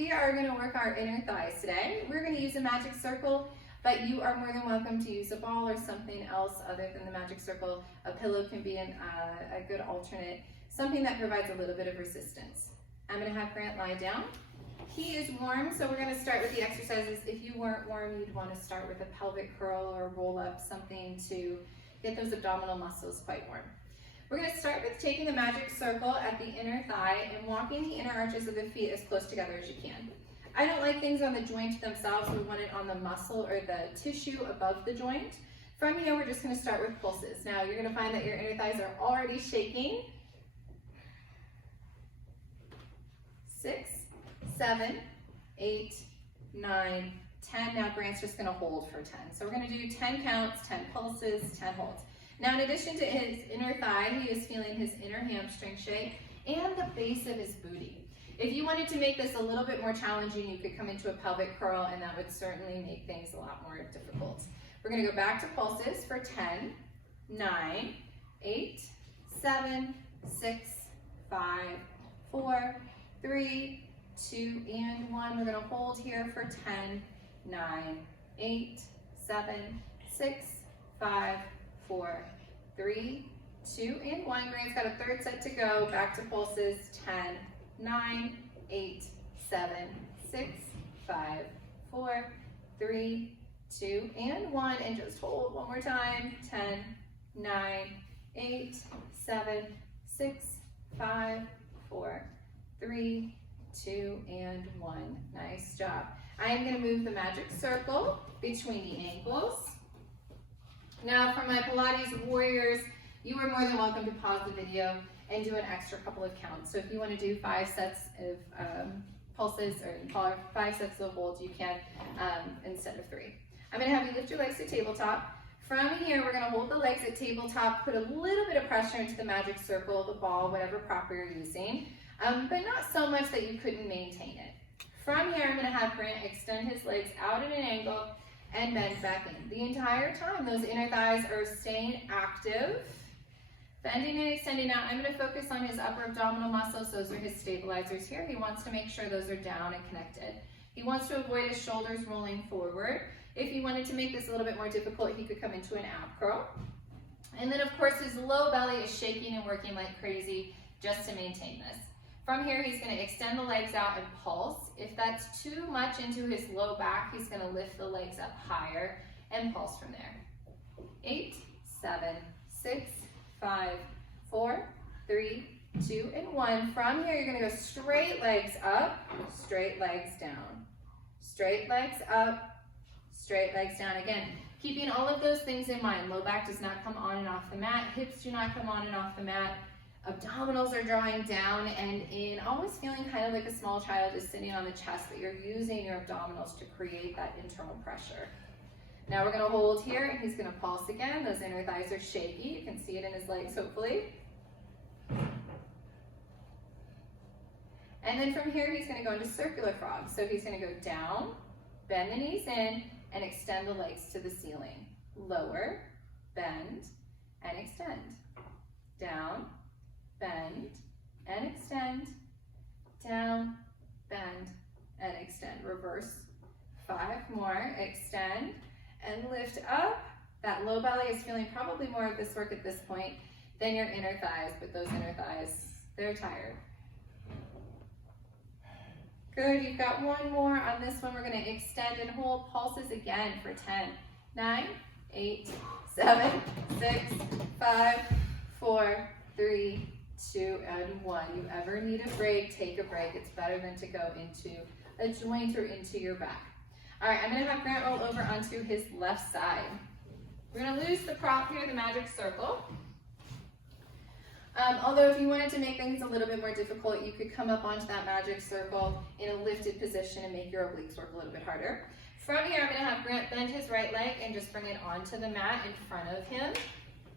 we are going to work our inner thighs today. We're going to use a magic circle, but you are more than welcome to use a ball or something else other than the magic circle. A pillow can be a good alternate, something that provides a little bit of resistance. I'm going to have Grant lie down. He is warm, so we're going to start with the exercises. If you weren't warm, you'd want to start with a pelvic curl or roll up, something to get those abdominal muscles quite warm. We're going to start with taking the magic circle at the inner thigh and walking the inner arches of the feet as close together as you can. I don't like things on the joint themselves. We want it on the muscle or the tissue above the joint. From here, we're just going to start with pulses. Now, you're going to find that your inner thighs are already shaking. 6, 7, 8, 9, 10. Now, Grant's just going to hold for 10. So we're going to do 10 counts, 10 pulses, 10 holds. Now, in addition to his inner thigh, he is feeling his inner hamstring shake and the base of his booty. If you wanted to make this a little bit more challenging, you could come into a pelvic curl, and that would certainly make things a lot more difficult. We're going to go back to pulses for 10, 9, 8, 7, 6, 5, 4, 3, 2, and 1. We're going to hold here for 10, 9, 8, 7, 6, 5, 4, 3, 2, and 1. Grant's got a third set to go. Back to pulses. 10, 9, 8, 7, 6, 5, 4, 3, 2, and 1. And just hold one more time. 10, 9, 8, 7, 6, 5, 4, 3, 2, and 1. Nice job. I am going to move the magic circle between the ankles. Now, for my Pilates warriors, you are more than welcome to pause the video and do an extra couple of counts. So if you want to do 5 sets of pulses or 5 sets of holds, you can instead of 3. I'm going to have you lift your legs to tabletop. From here, we're going to hold the legs at tabletop, put a little bit of pressure into the magic circle, the ball, whatever prop you're using, but not so much that you couldn't maintain it. From here, I'm going to have Grant extend his legs out at an angle and bend back in. The entire time, those inner thighs are staying active. Bending and extending out. I'm going to focus on his upper abdominal muscles. Those are his stabilizers here. He wants to make sure those are down and connected. He wants to avoid his shoulders rolling forward. If he wanted to make this a little bit more difficult, he could come into an ab curl. And then, of course, his low belly is shaking and working like crazy just to maintain this. From here, he's going to extend the legs out and pulse. If that's too much into his low back, he's going to lift the legs up higher and pulse from there. 8, 7, 6, 5, 4, 3, 2, and 1. From here, you're going to go straight legs up, straight legs down. Straight legs up, straight legs down. Again, keeping all of those things in mind. Low back does not come on and off the mat. Hips do not come on and off the mat. Abdominals are drawing down and in, always feeling kind of like a small child is sitting on the chest, but you're using your abdominals to create that internal pressure. Now we're going to hold here, and he's going to pulse again. Those inner thighs are shaky. You can see it in his legs, hopefully. And then from here, he's going to go into circular frog. So he's going to go down, bend the knees in, and extend the legs to the ceiling. Lower, bend, and extend. Down, bend, and extend. Down, bend, and extend. Reverse. 5 more. Extend and lift up. That low belly is feeling probably more of this work at this point than your inner thighs, but those inner thighs, they're tired. Good, you've got one more. On this one, we're going to extend and hold pulses again for 10, 9, 8, 7, 6, 5, 4, 3, 2, and 1. You ever need a break, take a break. It's better than to go into a joint or into your back. All right, I'm going to have Grant roll over onto his left side. We're going to lose the prop here, the magic circle. Although if you wanted to make things a little bit more difficult, you could come up onto that magic circle in a lifted position and make your obliques work a little bit harder. From here, I'm going to have Grant bend his right leg and just bring it onto the mat in front of him.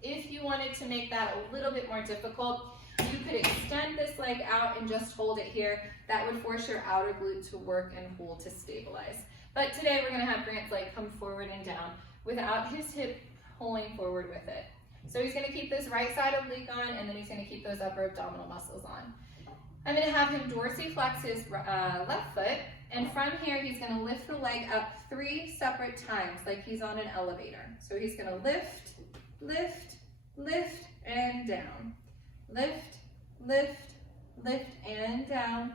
If you wanted to make that a little bit more difficult, you could extend this leg out and just hold it here. That would force your outer glute to work and hold to stabilize. But today we're going to have Grant's leg come forward and down without his hip pulling forward with it. So he's going to keep this right side oblique on, and then he's going to keep those upper abdominal muscles on. I'm going to have him dorsiflex his left foot, and from here he's going to lift the leg up 3 separate times like he's on an elevator. So he's going to lift, lift, lift, and down. Lift, lift, lift, and down.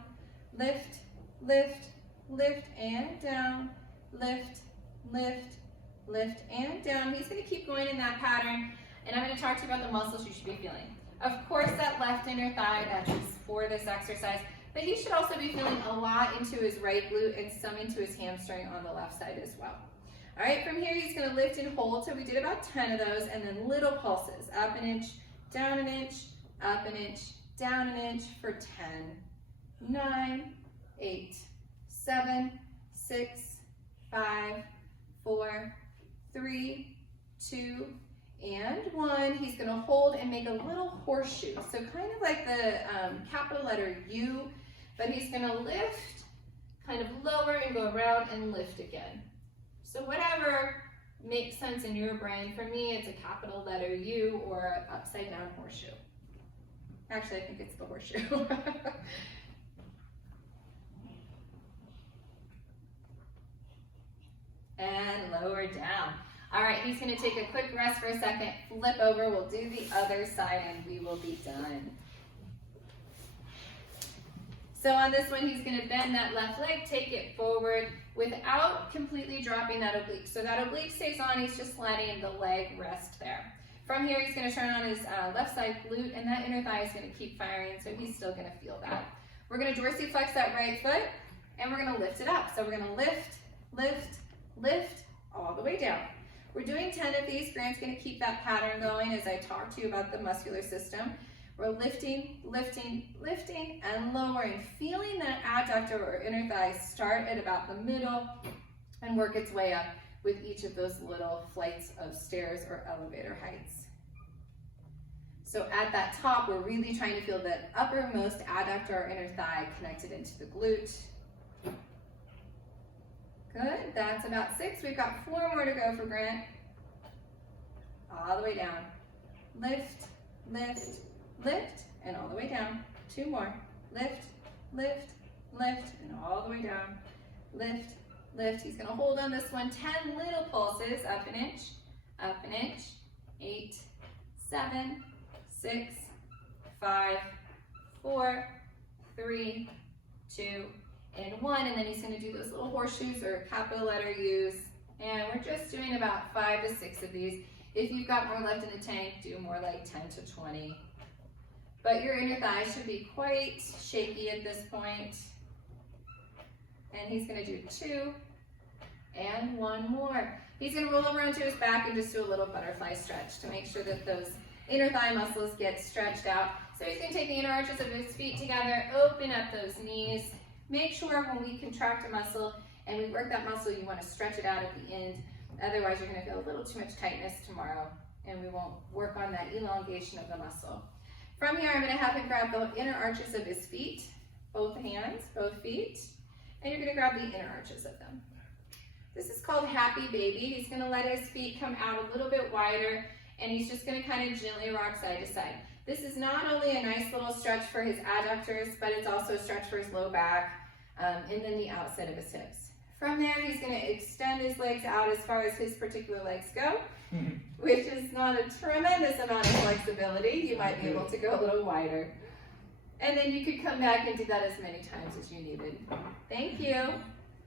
Lift, lift, lift, and down. Lift, lift, lift, and down. He's going to keep going in that pattern, and I'm going to talk to you about the muscles you should be feeling. Of course, that left inner thigh, that's for this exercise, but he should also be feeling a lot into his right glute and some into his hamstring on the left side as well. All right, from here, he's going to lift and hold. So we did about 10 of those, and then little pulses, up an inch, down an inch, up an inch, down an inch for 10, 9, 8, 7, 6, 5, 4, 3, 2, and 1. He's going to hold and make a little horseshoe. So kind of like the capital letter U, but he's going to lift, kind of lower and go around and lift again. So whatever makes sense in your brain. For me, it's a capital letter U or an upside down horseshoe. Actually, I think it's the horseshoe. And lower down. All right, he's going to take a quick rest for a second, flip over, we'll do the other side, and we will be done. So on this one, he's going to bend that left leg, take it forward without completely dropping that oblique. So that oblique stays on, he's just letting the leg rest there. From here, he's going to turn on his left side glute, and that inner thigh is going to keep firing, so he's still going to feel that. We're going to dorsiflex that right foot, and we're going to lift it up. So we're going to lift, lift, lift, all the way down. We're doing 10 of these. Grant's going to keep that pattern going as I talk to you about the muscular system. We're lifting, lifting, lifting, and lowering, feeling that adductor or inner thigh start at about the middle and work its way up with each of those little flights of stairs or elevator heights. So at that top, we're really trying to feel that uppermost adductor or inner thigh connected into the glute. Good, that's about 6. We've got 4 more to go for Grant. All the way down. Lift, lift, lift, and all the way down. 2 more. Lift, lift, lift, and all the way down. Lift, lift. He's going to hold on this one. 10 little pulses, up an inch, 8, 7, 6, 5, 4, 3, 2, and 1, and then he's going to do those little horseshoes or capital letter U's, and we're just doing about 5 to 6 of these. If you've got more left in the tank, do more like 10 to 20. But your inner thigh should be quite shaky at this point. And he's going to do 2 and 1 more. He's going to roll over onto his back and just do a little butterfly stretch to make sure that those inner thigh muscles get stretched out. So he's going to take the inner arches of his feet together, open up those knees. Make sure when we contract a muscle and we work that muscle, you want to stretch it out at the end. Otherwise, you're going to feel a little too much tightness tomorrow, and we won't work on that elongation of the muscle. From here, I'm going to have him grab the inner arches of his feet, both hands, both feet, and you're going to grab the inner arches of them. This is called Happy Baby. He's going to let his feet come out a little bit wider, and he's just going to kind of gently rock side to side. This is not only a nice little stretch for his adductors, but it's also a stretch for his low back and then the outside of his hips. From there, he's going to extend his legs out as far as his particular legs go, which is not a tremendous amount of flexibility. You might be able to go a little wider. And then you could come back and do that as many times as you needed. Thank you.